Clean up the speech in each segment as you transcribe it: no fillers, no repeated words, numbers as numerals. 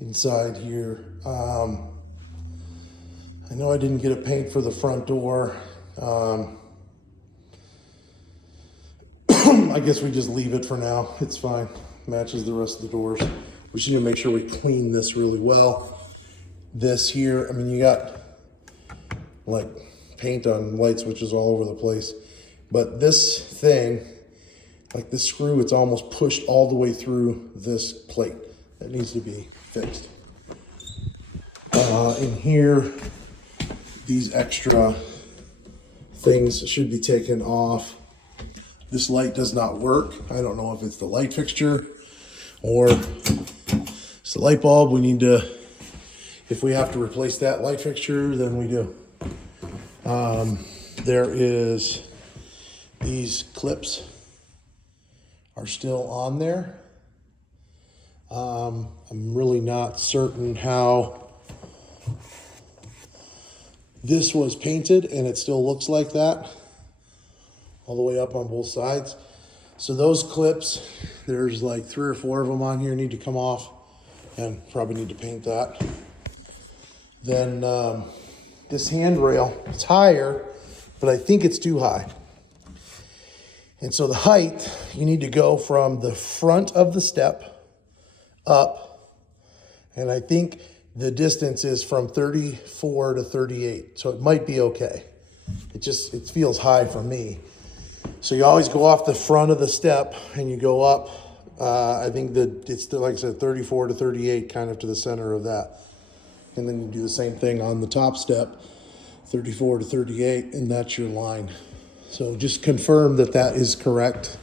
inside here. I know I didn't get a paint for the front door. I guess we just leave it for now. It's fine. Matches the rest of the doors. We just need to make sure we clean this really well. This here, I mean, you got like paint on light switches all over the place. But this thing, like this screw, it's almost pushed all the way through this plate. That needs to be fixed. In here, these extra things should be taken off. This light does not work. I don't know if it's the light fixture or it's the light bulb. We need to, if we have to replace that light fixture, then we do. There is, these clips are still on there. I'm really not certain how this was painted, and it still looks like that all the way up on both sides. So those clips, there's like 3 or 4 of them on here, need to come off, and probably need to paint that. Then this handrail, it's higher, but I think it's too high. And so the height, you need to go from the front of the step up, and I think the distance is from 34 to 38, so it might be okay. It feels high for me. So you always go off the front of the step and you go up. I think that it's, like I said, 34 to 38, kind of to the center of that. And then you do the same thing on the top step, 34 to 38, and that's your line. So just confirm that that is correct.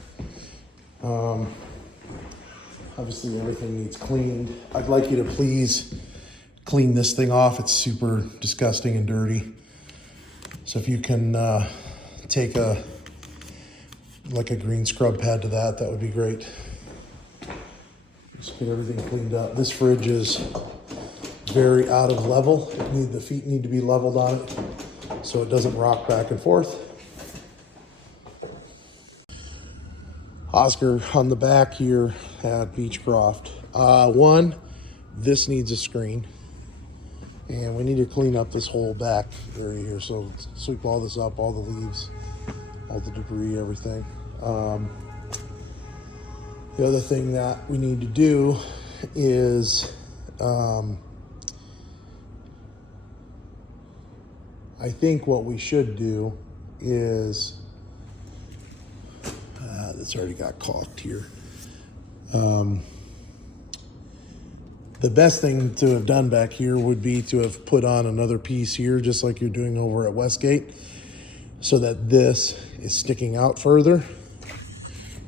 Obviously everything needs cleaned. I'd like you to please clean this thing off. It's super disgusting and dirty. So if you can take a green scrub pad to that, that would be great. Just get everything cleaned up. This fridge is very out of level. The feet need to be leveled on it so it doesn't rock back and forth. Oscar on the back here at Beechcroft. One, this needs a screen. And we need to clean up this whole back area here. So sweep all this up, all the leaves, all the debris, everything. The other thing that we need to do is, I think what we should do is, that's already got caulked here. The best thing to have done back here would be to have put on another piece here, just like you're doing over at Westgate, so that this is sticking out further.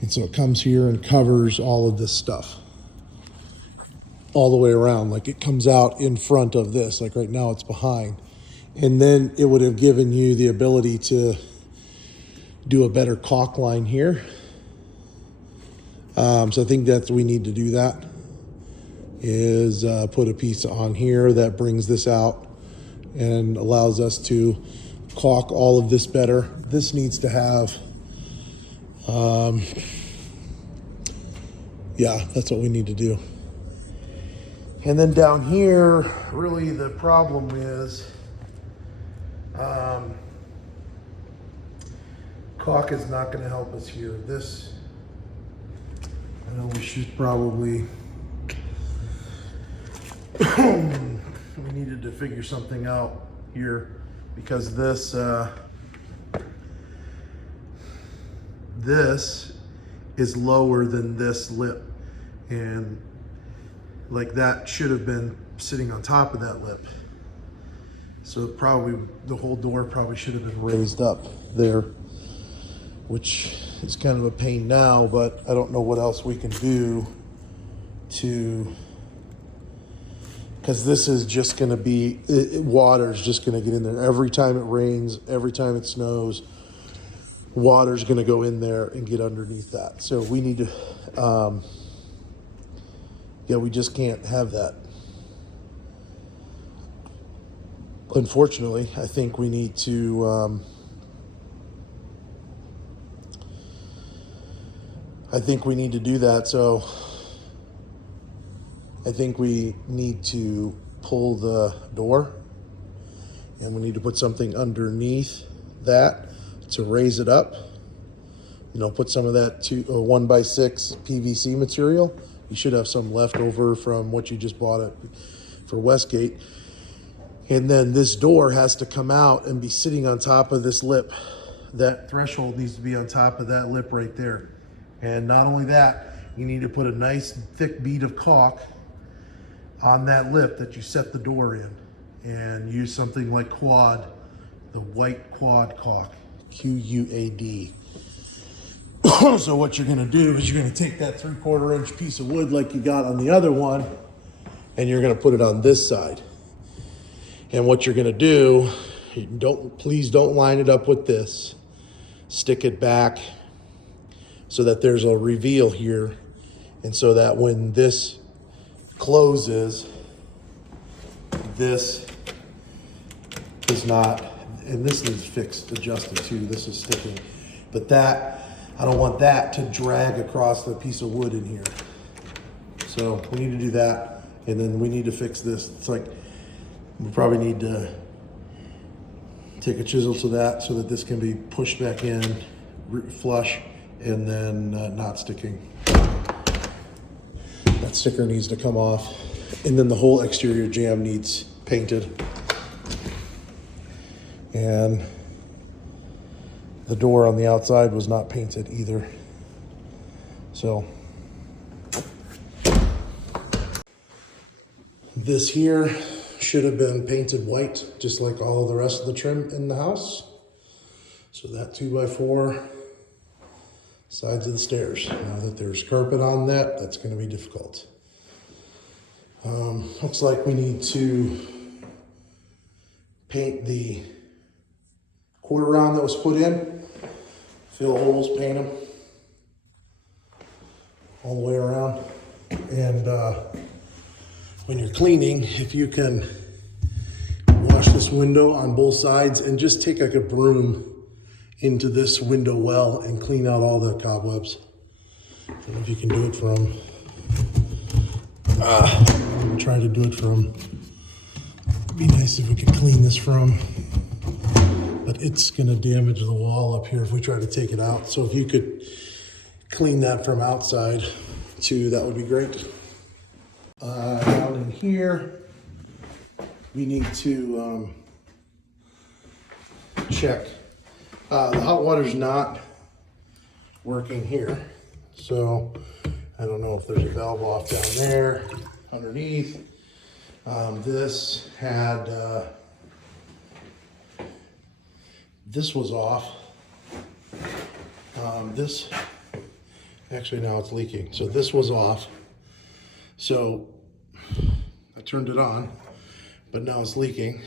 And so it comes here and covers all of this stuff all the way around. Like it comes out in front of this, like right now it's behind. And then it would have given you the ability to do a better caulk line here. So I think that we need to do that, is put a piece on here that brings this out and allows us to caulk all of this better. This needs to have, yeah, that's what we need to do. And then down here, really the problem is, caulk is not going to help us here. This, I know we should probably, we needed to figure something out here, because this is lower than this lip, and like that should have been sitting on top of that lip. So probably the whole door probably should have been raised up there, which is kind of a pain now, but I don't know what else we can do to, because this is just going to be, water is just going to get in there. Every time it rains, every time it snows, water's going to go in there and get underneath that. So we need to, yeah, we just can't have that. Unfortunately, I think we need to, do that. So I think we need to pull the door, and we need to put something underneath that to raise it up. You know, put some of that 1x6 PVC material. You should have some left over from what you just bought it for Westgate. And then this door has to come out and be sitting on top of this lip. That threshold needs to be on top of that lip right there. And not only that, you need to put a nice thick bead of caulk on that lip that you set the door in, and use something like quad, the white quad caulk, Q-U-A-D. So what you're gonna do is you're gonna take that 3/4 inch piece of wood like you got on the other one, and you're gonna put it on this side. And what you're gonna do, please don't line it up with this. Stick it back so that there's a reveal here, and so that when this closes, this is not, and this needs fixed, adjusted too. This is sticking, but that, I don't want that to drag across the piece of wood in here. So we need to do that, and then we need to fix this. It's like, we probably need to take a chisel to that so that this can be pushed back in flush, and then not sticking. That sticker needs to come off, and then the whole exterior jamb needs painted. And the door on the outside was not painted either. So this here should have been painted white, just like all the rest of the trim in the house. So that 2x4 sides of the stairs. Now that there's carpet on that, that's going to be difficult. Looks like we need to paint the quarter round that was put in, fill holes, paint them all the way around. And when you're cleaning, if you can wash this window on both sides and just take like a broom into this window well and clean out all the cobwebs. I don't know if you can do it from, I'm trying to do it from, it'd be nice if we could clean this from, but it's gonna damage the wall up here if we try to take it out. So if you could clean that from outside too, that would be great. Down in here, we need to check. The hot water's not working here, so I don't know if there's a valve off down there underneath. This had, this was off. This, actually now it's leaking. So this was off. So I turned it on, but now it's leaking.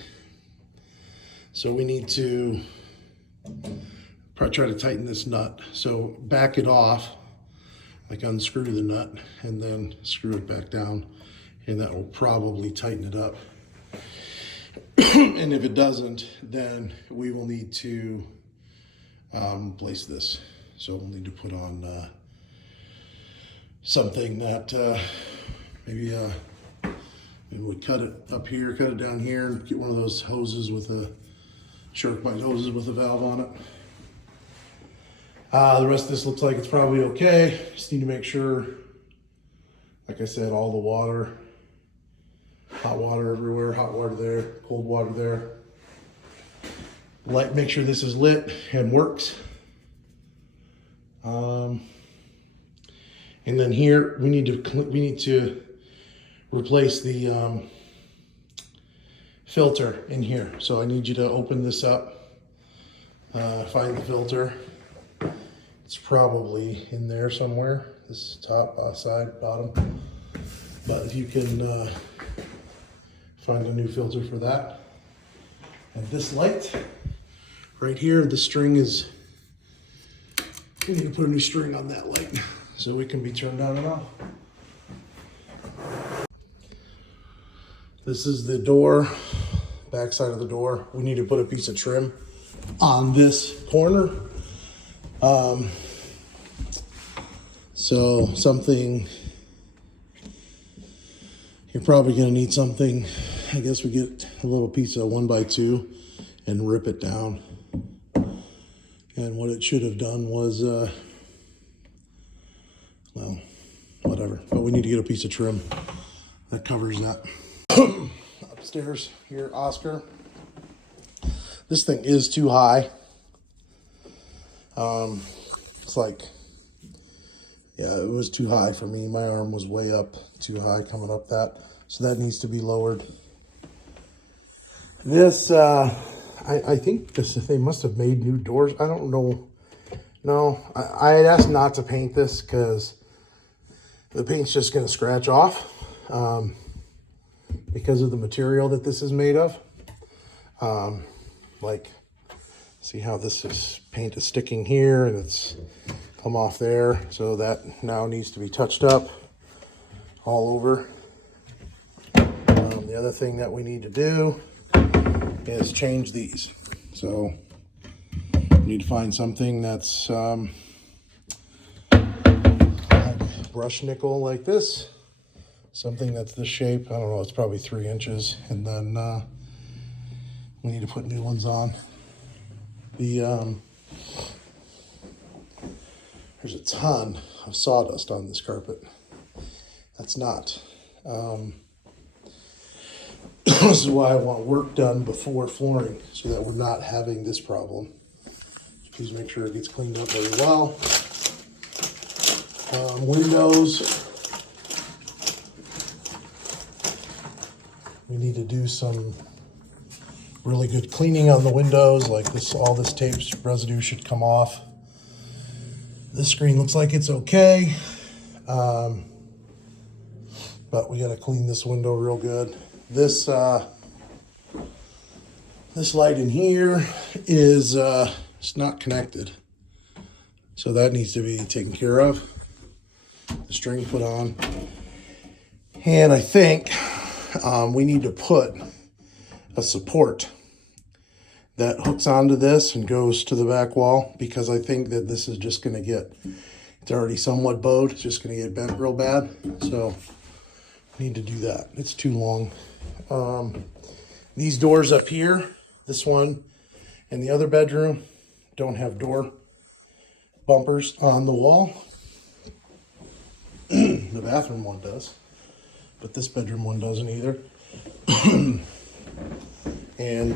So we need to probably try to tighten this nut. So back it off, like unscrew the nut and then screw it back down, and that will probably tighten it up. And if it doesn't, then we will need to place this. So we'll need to put on something that maybe we cut it up here, cut it down here, and get one of those hoses with a shark bite hoses with a valve on it. The rest of this looks like it's probably okay. Just need to make sure, like I said, all the water, hot water everywhere, hot water there, cold water there. Make sure this is lit and works. And then here we need to replace the filter in here. So I need you to open this up, find the filter. It's probably in there somewhere, this top, side, bottom. But if you can find a new filter for that. And this light right here, the string is, we need to put a new string on that light so it can be turned on and off. This is the door, back side of the door. We need to put a piece of trim on this corner. So something You're probably gonna need something. I guess we get a little piece of 1x2 and rip it down. And what it should have done was, well, whatever. But we need to get a piece of trim that covers that. Upstairs here, Oscar. This thing is too high. It's like, yeah, it was too high for me. My arm was way up, too high coming up that. So that needs to be lowered. This, I think they must have made new doors. I don't know. No, I had asked not to paint this because the paint's just going to scratch off because of the material that this is made of. Like, see how paint is sticking here and it's come off there. So that now needs to be touched up all over. The other thing that we need to do is change these. So we need to find something that's like brush nickel like this. Something that's this shape. I don't know, it's probably 3 inches. And then we need to put new ones on. There's a ton of sawdust on this carpet. That's not. This is why I want work done before flooring, so that we're not having this problem. Please make sure it gets cleaned up very well. Windows. We need to do some really good cleaning on the windows. Like this, all this tape residue should come off. This screen looks like it's okay. But we got to clean this window real good. This light in here is it's not connected, so that needs to be taken care of. The string put on, and I think we need to put a support that hooks onto this and goes to the back wall, because I think that this is just going to get, it's already somewhat bowed, it's just going to get bent real bad. So need to do that. It's too long. These doors up here, this one and the other bedroom, don't have door bumpers on the wall. The bathroom one does, but this bedroom one doesn't either. And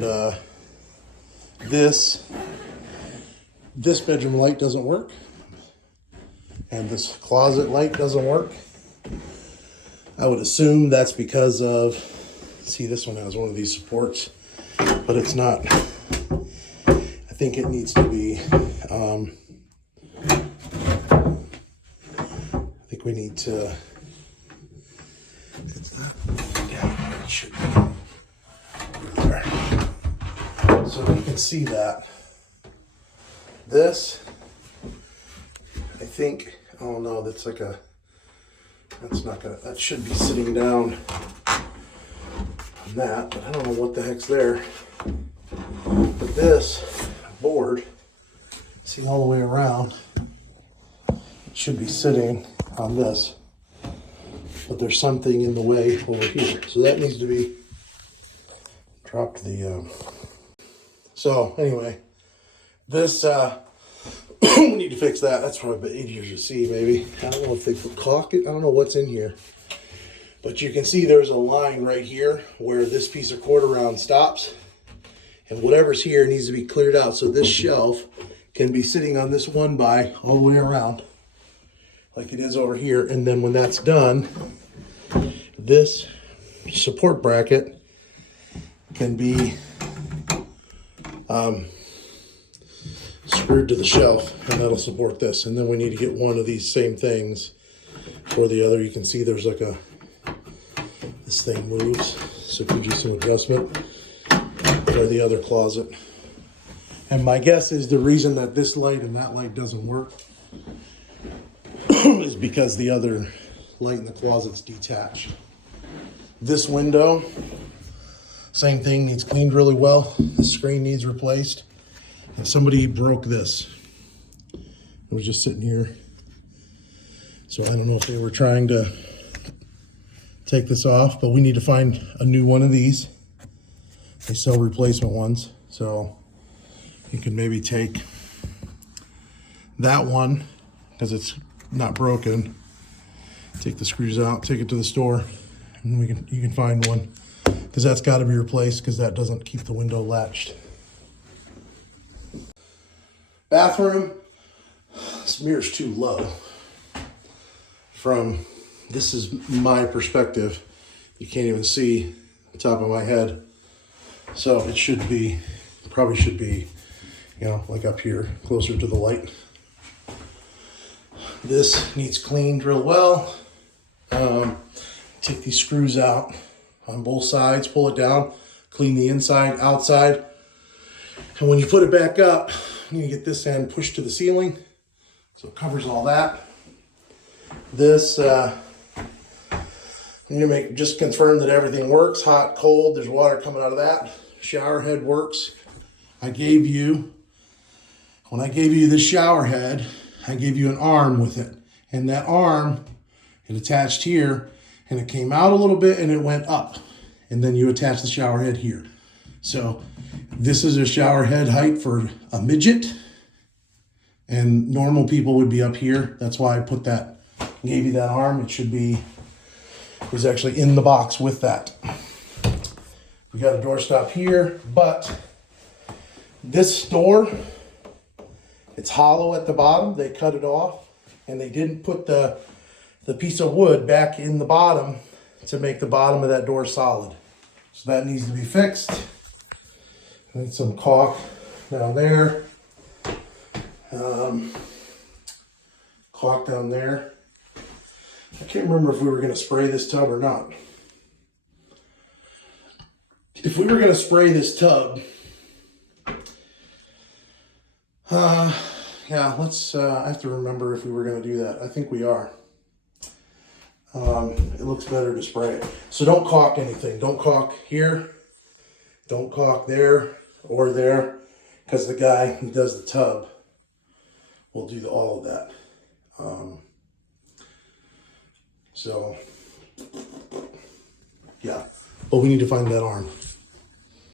this bedroom light doesn't work, and this closet light doesn't work. I would assume that's because of, see, this one has one of these supports, but it's not. I think it needs to be, I think we need to, it's not, yeah, it should be there. So you can see that. This, I think, oh no, that's like a, that's not gonna, that should be sitting down on that, but I don't know what the heck's there. But this board, see, all the way around, it should be sitting on this, but there's something in the way over here. So that needs to be dropped. So anyway, this, we need to fix that. That's probably a bit easier to see, maybe. I don't know if they put caulk it. I don't know what's in here. But you can see there's a line right here where this piece of quarter round stops. And whatever's here needs to be cleared out. So this shelf can be sitting on this 1x all the way around, like it is over here. And then when that's done, this support bracket can be screwed to the shelf, and that'll support this. And then we need to get one of these same things for the other. You can see there's like a, this thing moves, so it gives you some adjustment for the other closet. And my guess is the reason that this light and that light doesn't work is because the other light in the closet's detached. This window, same thing, needs cleaned really well. The screen needs replaced. And somebody broke this. It was just sitting here. So I don't know if they were trying to take this off, but we need to find a new one of these. They sell replacement ones, so you can maybe take that one because it's not broken. Take the screws out, take it to the store, and you can find one, because that's got to be replaced because that doesn't keep the window latched. Bathroom, this mirror's too low. This is my perspective. You can't even see the top of my head. So it should be, probably should be, you know, like up here, closer to the light. This needs cleaned real well. Take these screws out on both sides, pull it down, clean the inside, outside. And when you put it back up, you need to get this end pushed to the ceiling so it covers all that. This, you need to just confirm that everything works, hot, cold, there's water coming out of that. Shower head works. When I gave you this shower head, I gave you an arm with it. And that arm, it attached here, and it came out a little bit and it went up. And then you attach the shower head here. So this is a shower head height for a midget. And normal people would be up here. That's why I put that, gave you that arm. It was actually in the box with that. We got a doorstop here, but this door, it's hollow at the bottom. They cut it off, and they didn't put the piece of wood back in the bottom to make the bottom of that door solid. So that needs to be fixed. And some caulk down there. Caulk down there. I can't remember if we were going to spray this tub or not. If we were going to spray this tub, yeah, let's, I have to remember if we were going to do that. I think we are. It looks better to spray it. So don't caulk anything. Don't caulk here. Don't caulk there or there, because the guy who does the tub will do all of that. So, yeah. But we need to find that arm.